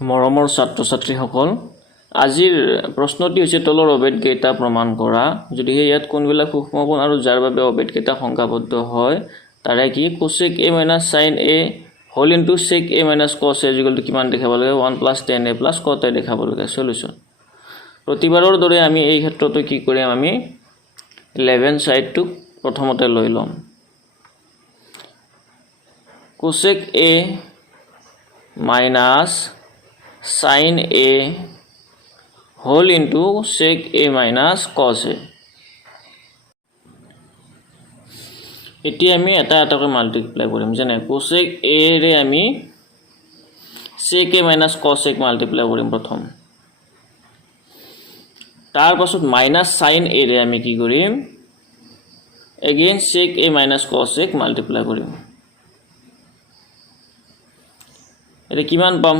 মৰমৰ ছাত্ৰ-ছাত্ৰীসকল আজিৰ প্ৰশ্নটি হৈছে তলৰ অবেদ কেইটা প্ৰমাণ কৰা যদি ইয়াত কোনবিলাক সূক্ষ্ম কোণ আৰু যাৰ বাবে অবেদ কেইটা সংখ্যাবদ্ধ হয় তাৰে কি cosec a - sin a whole into sec a - cos a কিমান দেখাব লাগে 1 + tan a + cot a দেখাব লাগে সলিউশন প্ৰতিবাৰৰ দৰে আমি এই ক্ষেত্ৰটো কি কৰিম আমি 11 সাইডটো প্ৰথমতে লৈ লম cosec a minus sin a whole into sec a minus cos a এটি আমি এটা এটাকৈ মাল্টিপ্লাই কৰিম যেনে cosec a ৰে আমি sec a minus cos a multiply কৰিম প্ৰথম তাৰ পাছত minus sin a ৰে আমি কি কৰিম again sec a minus cos a multiply কৰিম এটা কিমান পাম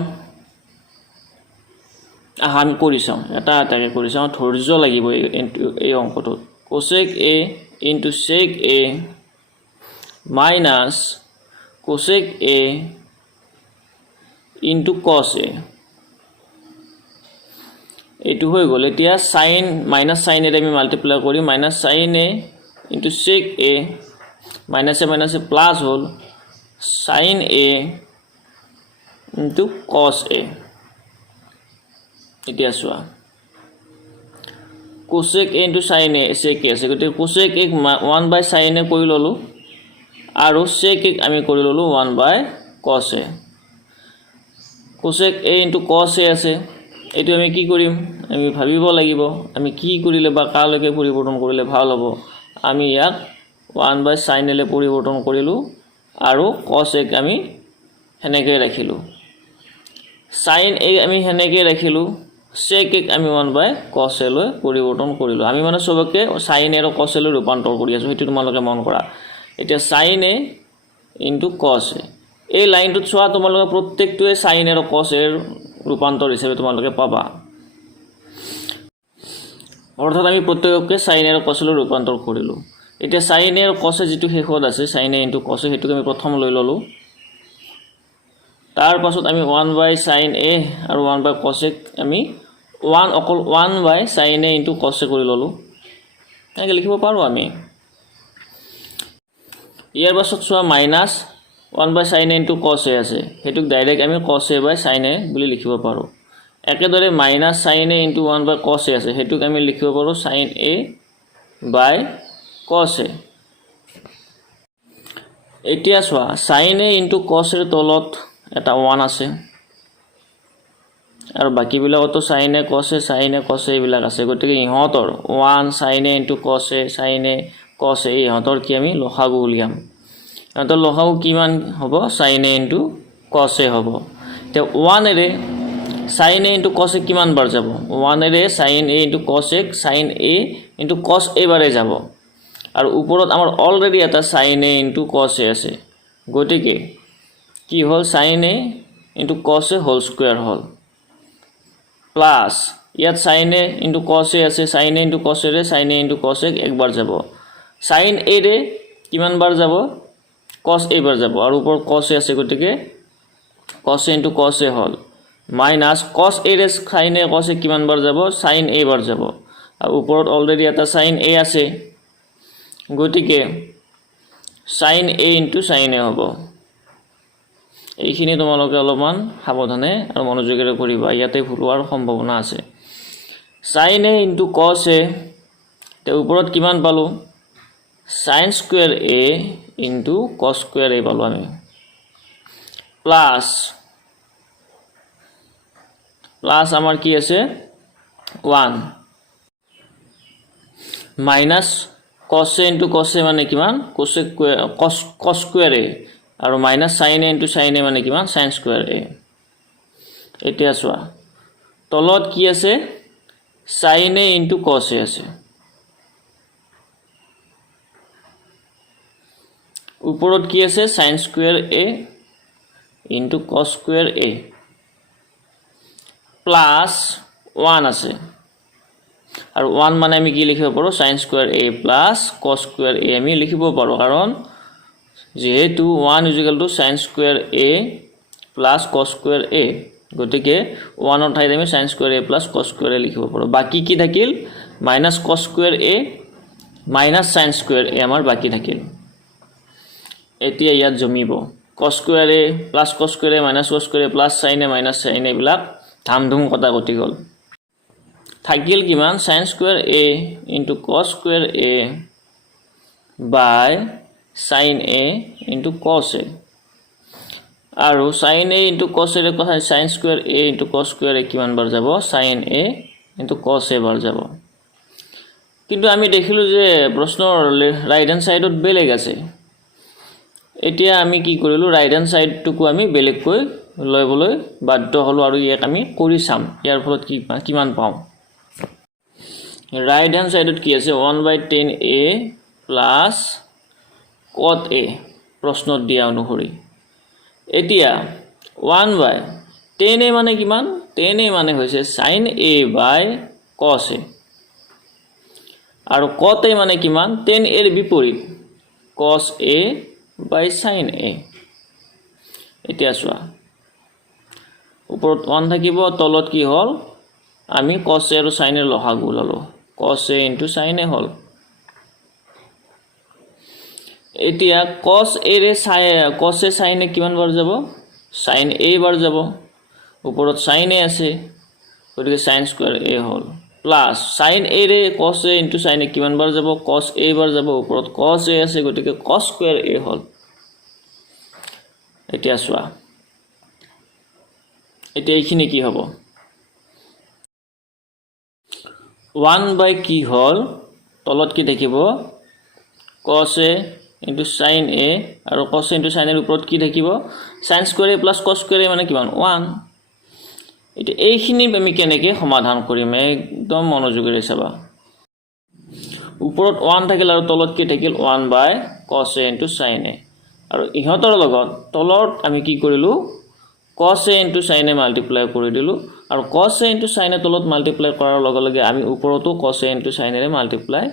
আমি কৰি চাম এটা এটাকৈ কৰি চাম ধৈৰ্য লাগিব এই অংকটোত cosec a into sec a minus cosec a into cos a এইটো হৈ গ'ল এতিয়া sin minus sin এ আমি মাল্টিপ্লাই কৰি minus sin a into sec a minus a plus hall sin a into cos a এতিয়া চোৱা cosec a into sin a sec a আছে গতে cosec a 1/sin a কৰি ললো আৰু sec a আমি কৰি ললো 1/cos a cosec a into cos a আছে এটো আমি কি কৰিম আমি ভাবিব লাগিব আমি কি কৰিলে বা কালৈকে পৰিৱৰ্তন কৰিলে ভাল হ'ব আমি ইয়াক 1/sin a লে পৰিৱৰ্তন কৰিলো আৰু cos a আমি হেনেকৈ ৰাখিলো sin a আমি হেনেকৈ ৰাখিলো sec a আমি 1/cos a লৈ পৰিৱৰ্তন কৰিলো আমি মানে সবকে sin a আৰু cos a লৈ ৰূপান্তৰ কৰি আছো হেতু তোমালোকে মন কৰা এতিয়া sin a into cos a এই লাইনটোত চোৱা তোমালোকে প্ৰত্যেকটোৱে sin a আৰু cos a ৰূপান্তৰ হিচাপে তোমালোকে পাবা অৰ্থাৎ আমি প্ৰত্যেককে sin a আৰু cos a লৈ ৰূপান্তৰ কৰিলো এতিয়া sin a আৰু cos a যেটো শেষত আছে sin a into cos a হেতুকে আমি প্ৰথম লৈ ললো তাৰ পাছত আমি 1/sin a আৰু 1/cos a আমি 1/sin a into cos a কৰি ললো এনেকৈ লিখিব পাৰো আমি ইয়াৰ পাছত চোৱা minus 1/sin a into cos a আছে হেতুক ডাইৰেক্ট আমি cos a/sin a বুলি লিখিব পাৰো একেদৰে minus sin a into 1/cos a আছে হেতুক আমি লিখিব পাৰো sin a/cos a এতিয়া চোৱা sin a into cos a তলত এটা 1 আছে আৰু বাকি বিলাকতো sin a cos a এইবিলাক আছে গতিকে ইহঁতৰ 1 sin a into cos a ইহঁতৰ কি আমি লসাগু উলিয়াম ইহঁতৰ লসাগু কিমান হ'ব sin a into cos a হ'ব তে 1 এৰে sin a into cos a কিমান বাৰ যাব 1 এৰে sin a into cos a sin a into cos a বাৰে যাব আৰু ওপৰত আমাৰ অলৰেডি এটা sin a into cos a আছে গতিকে কি হল sin a into cos a whole square hall plus ইয়াত sin a into cos a আছে sin a into cos a ৰে sin a into cos a একবাৰ যাব sin a ৰে কিমান বাৰ যাব cos a বাৰ যাব আৰু ওপৰ cos a আছে গতিকে cos a into cos a hall minus cos a ৰে sin a cos a কিমান বাৰ যাব sin a বাৰ যাব আৰু ওপৰত অলৰেডি এটা sin a আছে গতিকে sin a into sin a হ'ব এইখিনি তোমালোকে অলপমান সাৱধানে আৰু মনোযোগেৰে কৰিবা ইয়াতে ভুল হোৱাৰ সম্ভাৱনা আছে sin a into cos a তে ওপৰত কিমান পালো sin square a into cos square a পালো আমি প্লাস আমাৰ কি আছে 1 minus cos a into cos a মানে কিমান cos square a আৰু minus sin a into sin a মানে কিমান sin square a এতিয়া চোৱা তলত কি আছে sin a into cos a আছে ওপৰত কি আছে sin square a into cos square a plus 1 আছে আৰু 1 মানে আমি কি লিখিব পাৰো sin square a plus cos square a আমি লিখিব পাৰো কাৰণ যেহেতু 1 = sin square a plus cos square a গতিকে 1 ঠাইত আমি sin square a plus cos square a লিখিব পাৰো বাকি কি থাকিল minus cos square a minus sin square a আমাৰ বাকি থাকিল এতিয়া ইয়াত জমিব cos square a plus cos square a minus cos square a plus sin a minus sin a বিলাক ধামধুম কথা গতি গল থাকিল কিমান sin square a into cos square a by sin a into cos a আৰু sin a into cos a ৰ কথা sin square a into cos square a কিমান বাৰ যাব sin a into cos a বাৰ যাব কিন্তু আমি দেখিলো যে প্ৰশ্নৰ ৰাইট হ্যান্ড সাইডত বেলেগ আছে এতিয়া আমি কি কৰিলো ৰাইট হ্যান্ড সাইডটোকো আমি বেলেগকৈ লয়বলৈ বাধ্য হলো আৰু ইয়াক আমি কৰি চাম ইয়াৰ ফলত কিমান পাও ৰাইট হ্যান্ড সাইডত কি আছে 1/10a plus cot a প্ৰশ্নত দিয়া অনুসৰি এতিয়া 1/10a মানে কিমান 10a মানে হৈছে sin a by cos a আৰু cot a মানে কিমান 10a ৰ বিপৰীত cos a by sin a এতিয়া চোৱা ওপৰত 1 থাকিব তলত কি হল আমি cos a আৰু sin a ৰ লসাগু ললো cos a into sin a হল এতিয়া cos a ৰে cos a sin a কিমান বাৰ যাব sin a বাৰ যাব ওপৰত sin a আছে গতিকে sin square a hall plus sin a ৰে cos a into sin a কিমান বাৰ যাব cos a বাৰ যাব ওপৰত cos a আছে গতিকে cos স্কয়াৰ a হল এতিয়া চোৱা এতিয়া এইখিনি কি হ'ব 1 by কি হল তলত কি দেখিব cos a into sin a আৰু cos a into sin a ৰ ওপৰত কি থাকিব sin square a plus cos square a মানে কিমান 1 এটা এইখিনি আমি কেনেকৈ সমাধান কৰিম একদম মনোযোগেৰে চাবা ওপৰত 1 থাকিল আৰু তলত কি থাকিল 1 by cos a into sin a আৰু ইহতৰ লগত তলত আমি কি কৰিলো cos a into sin a multiply কৰি দিলো আৰু cos a into sin a তলত মাল্টিপ্লাই কৰাৰ লগে লগে আমি ওপৰতো cos a into sin a ৰে মাল্টিপ্লাই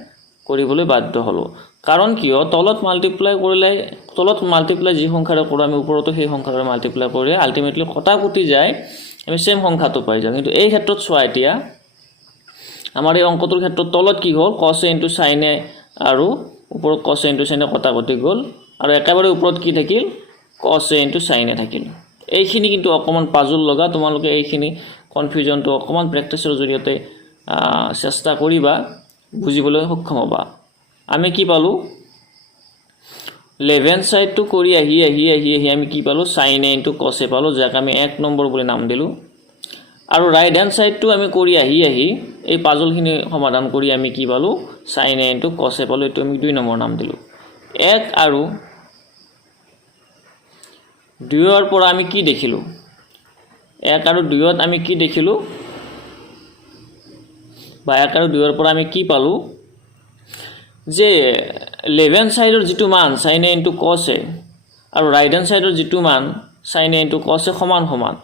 কৰিবলৈ বাধ্য হলো কাৰণ কিয় তলত মাল্টিপ্লাই কৰিলে তলত মাল্টিপ্লাই যি সংখ্যাৰে কৰো আমি ওপৰতো সেই সংখ্যাৰে মাল্টিপ্লাই কৰি আলটিমেটলি কটাকটি যায় আমি সেম সংখ্যাটো পাই যাম কিন্তু এই ক্ষেত্ৰত চোৱা এতিয়া আমাৰ এই অংকটোৰ ক্ষেত্ৰত তলত কি হ'ল cos a into sin a আৰু ওপৰত cos a into sin a কটাকটি গল আৰু একেবাৰে ওপৰত কি থাকিল cos a into sin a থাকিল এইখিনি কিন্তু অকমান পাজল লগা তোমালোকে এইখিনি কনফিউজনটো অকমান প্ৰেক্টিছৰ জৰিয়তে চেষ্টা কৰিবা বুজিবলৈ সক্ষম হ'বা আমি কি পালো লেফট হ্যান্ড সাইডটো কৰি আহি আমি কি পালো sin a into cos a পালো যাক আমি 1 নম্বৰ বুলি নাম দিলো আৰু ৰাইট হ্যান্ড সাইডটো আমি কৰি আহি এই পাজলখিনি সমাধান কৰি আমি কি পালো sin a into cos a পালো এটো আমি 2 নম্বৰ নাম দিলো 1 আৰু 2 ৰ পৰা আমি কি দেখিলো 1 আৰু 2 ত আমি কি দেখিলো বা 1 আৰু 2 ৰ পৰা আমি কি পালো যে লেফট হ্যান্ড সাইডৰ যেটো মান sin a into cos a আৰু ৰাইট হ্যান্ড সাইডৰ যেটো মান sin a into cos a সমান সমান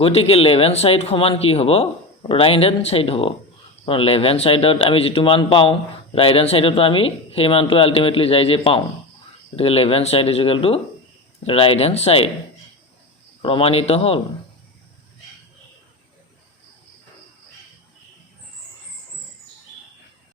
গতিকে লেফট হ্যান্ড সাইড সমান কি হ'ব ৰাইট হ্যান্ড সাইড হ'ব কাৰণ লেফট হ্যান্ড সাইডত আমি যেটো মান পাও ৰাইট হ্যান্ড সাইডতো আমি সেই মানটো আলটিমেটলি যাই যে পাও গতিকে left hand side is equal to right hand side প্রমাণিত হল